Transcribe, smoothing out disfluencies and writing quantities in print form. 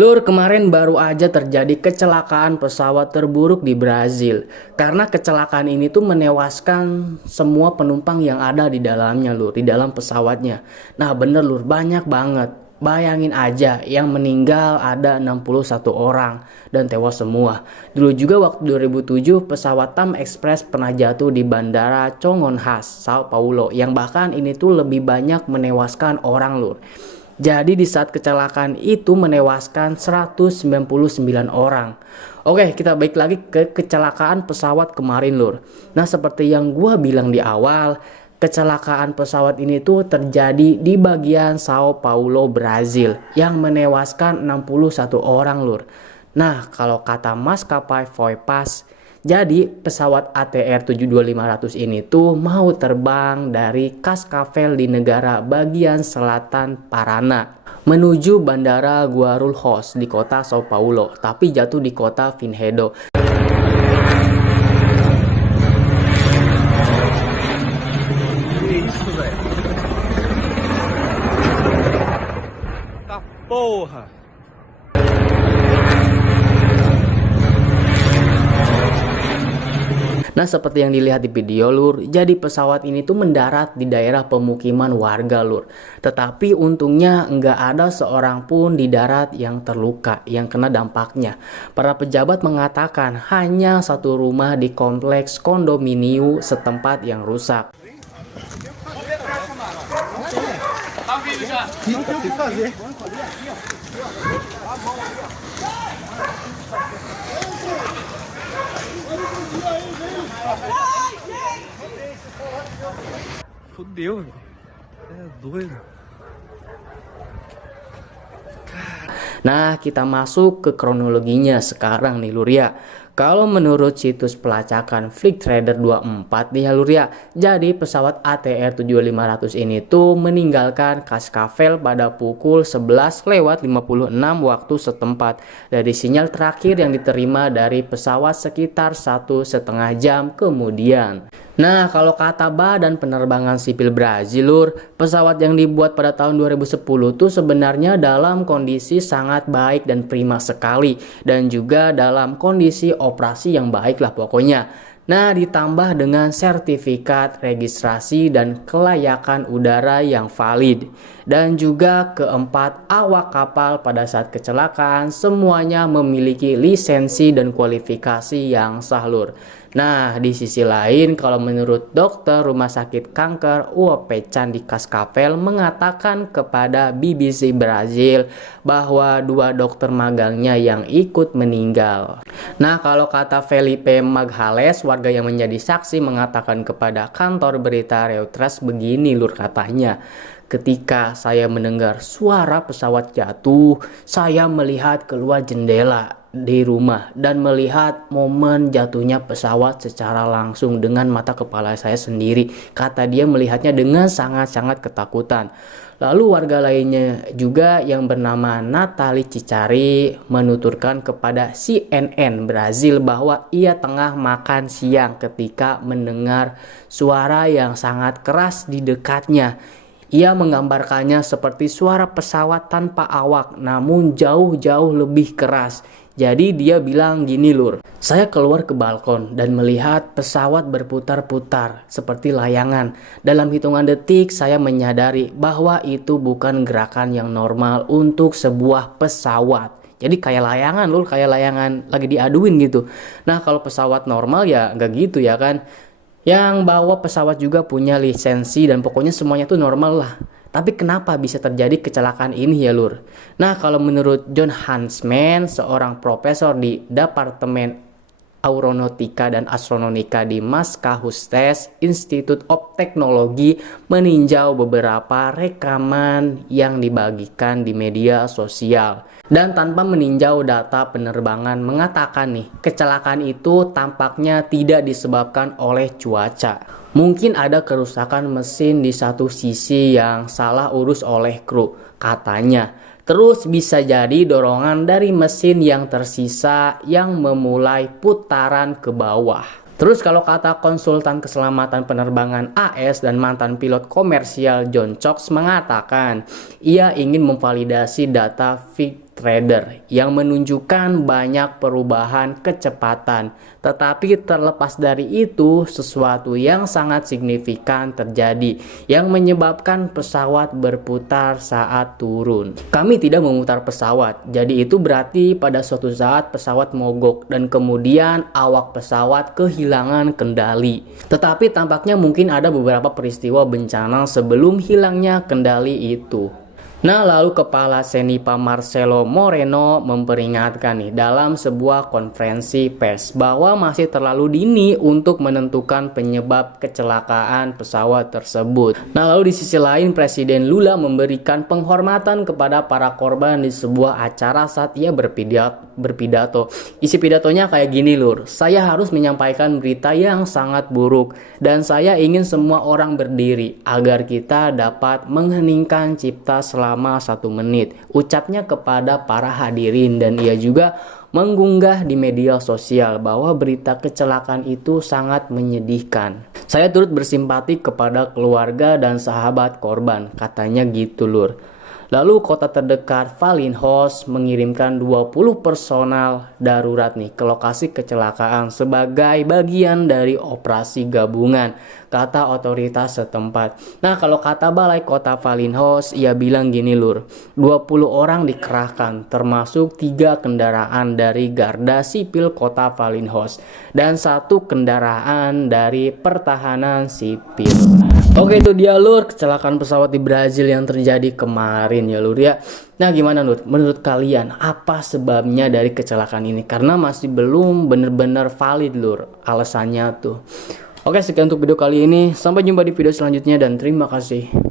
Lur, kemarin baru aja terjadi kecelakaan pesawat terburuk di Brazil. Karena kecelakaan ini tuh menewaskan semua penumpang yang ada di dalamnya, Lur, di dalam pesawatnya. Nah, bener, Lur, banyak banget. Bayangin aja, yang meninggal ada 61 orang dan tewas semua. Dulu juga waktu 2007 pesawat TAM Express pernah jatuh di Bandara Congonhas, Sao Paulo, yang bahkan ini tuh lebih banyak menewaskan orang, Lur. Jadi di saat kecelakaan itu menewaskan 199 orang. Oke, kita balik lagi ke kecelakaan pesawat kemarin, Lur. Nah, seperti yang gua bilang di awal, kecelakaan pesawat ini tuh terjadi di bagian Sao Paulo, Brazil, yang menewaskan 61 orang, Lur. Nah, kalau kata maskapai Voipas, jadi pesawat ATR 72500 ini tuh mau terbang dari Cascavel di negara bagian selatan Paraná menuju Bandara Guarulhos di kota Sao Paulo, tapi jatuh di kota Vinhedo. Isso, velho. Tá porra. Nah, seperti yang dilihat di video, Lur, jadi pesawat ini tuh mendarat di daerah pemukiman warga, Lur. Tetapi untungnya nggak ada seorang pun di darat yang terluka, yang kena dampaknya. Para pejabat mengatakan hanya satu rumah di kompleks kondominium setempat yang rusak. Fudeu, velho. É doido. Nah, kita masuk ke kronologinya sekarang nih, Lur, ya. Kalau menurut situs pelacakan Flight Radar 24 nih ya, Lur, ya. Jadi pesawat ATR 72500 ini tuh meninggalkan Cascavel pada pukul 11:56 waktu setempat. Dari sinyal terakhir yang diterima dari pesawat sekitar 1,5 jam kemudian. Nah, kalau kata Badan Penerbangan Sipil Brazil, Lur, pesawat yang dibuat pada tahun 2010 tuh sebenarnya dalam kondisi sangat baik dan prima sekali, dan juga dalam kondisi operasi yang baik lah pokoknya. Nah, ditambah dengan sertifikat registrasi dan kelayakan udara yang valid. Dan juga keempat, awak kapal pada saat kecelakaan semuanya memiliki lisensi dan kualifikasi yang sah, Lur. Nah, di sisi lain, kalau menurut dokter rumah sakit kanker UOP di Cascavel mengatakan kepada BBC Brazil bahwa dua dokter magangnya yang ikut meninggal. Nah, kalau kata Felipe Magalhães, warga yang menjadi saksi mengatakan kepada kantor berita Reuters begini, Lur, katanya. Ketika saya mendengar suara pesawat jatuh, saya melihat keluar jendela di rumah dan melihat momen jatuhnya pesawat secara langsung dengan mata kepala saya sendiri. Kata dia melihatnya dengan sangat-sangat ketakutan. Lalu warga lainnya juga yang bernama Natali Cicari menuturkan kepada CNN Brazil bahwa ia tengah makan siang ketika mendengar suara yang sangat keras di dekatnya. Ia menggambarkannya seperti suara pesawat tanpa awak, namun jauh-jauh lebih keras. Jadi dia bilang gini, Lur, saya keluar ke balkon dan melihat pesawat berputar-putar seperti layangan. Dalam hitungan detik saya menyadari bahwa itu bukan gerakan yang normal untuk sebuah pesawat. Jadi kayak layangan, Lur, kayak layangan lagi diaduin gitu. Nah, kalau pesawat normal ya nggak gitu ya kan. Yang bawa pesawat juga punya lisensi dan pokoknya semuanya tuh normal lah. Tapi kenapa bisa terjadi kecelakaan ini ya, Lur? Nah, kalau menurut John Huntsman, seorang profesor di Departemen Aeronautika dan Astronomika di Massachusetts Institute of Technology meninjau beberapa rekaman yang dibagikan di media sosial. Dan tanpa meninjau data penerbangan mengatakan nih, kecelakaan itu tampaknya tidak disebabkan oleh cuaca. Mungkin ada kerusakan mesin di satu sisi yang salah urus oleh kru, katanya. Terus bisa jadi dorongan dari mesin yang tersisa yang memulai putaran ke bawah. Terus kalau kata konsultan keselamatan penerbangan AS dan mantan pilot komersial John Cox mengatakan ia ingin memvalidasi data Trader yang menunjukkan banyak perubahan kecepatan. Tetapi terlepas dari itu, sesuatu yang sangat signifikan terjadi yang menyebabkan pesawat berputar saat turun. Kami tidak memutar pesawat, jadi itu berarti pada suatu saat pesawat mogok dan kemudian awak pesawat kehilangan kendali. Tetapi tampaknya mungkin ada beberapa peristiwa bencana sebelum hilangnya kendali itu. Nah, lalu Kepala Senipa Marcelo Moreno memperingatkan nih dalam sebuah konferensi pers bahwa masih terlalu dini untuk menentukan penyebab kecelakaan pesawat tersebut. Nah, lalu di sisi lain Presiden Lula memberikan penghormatan kepada para korban di sebuah acara saat ia berpidato. Isi pidatonya kayak gini, Lur. Saya harus menyampaikan berita yang sangat buruk dan saya ingin semua orang berdiri agar kita dapat mengheningkan cipta selama 1 menit, ucapnya kepada para hadirin, dan ia juga mengunggah di media sosial bahwa berita kecelakaan itu sangat menyedihkan. Saya turut bersimpati kepada keluarga dan sahabat korban, katanya gitu, Lur. Lalu kota terdekat Valinhos mengirimkan 20 personal darurat nih ke lokasi kecelakaan sebagai bagian dari operasi gabungan, kata otoritas setempat. Nah, kalau kata balai kota Valinhos, ia bilang gini, Lur. 20 orang dikerahkan termasuk 3 kendaraan dari Garda Sipil Kota Valinhos dan 1 kendaraan dari pertahanan sipil. Oke, itu dia, Lur, kecelakaan pesawat di Brazil yang terjadi kemarin ya, Lur ya. Nah, gimana, Lur? Menurut kalian apa sebabnya dari kecelakaan ini? Karena masih belum benar-benar valid, Lur, alasannya tuh. Oke, sekian untuk video kali ini. Sampai jumpa di video selanjutnya dan terima kasih.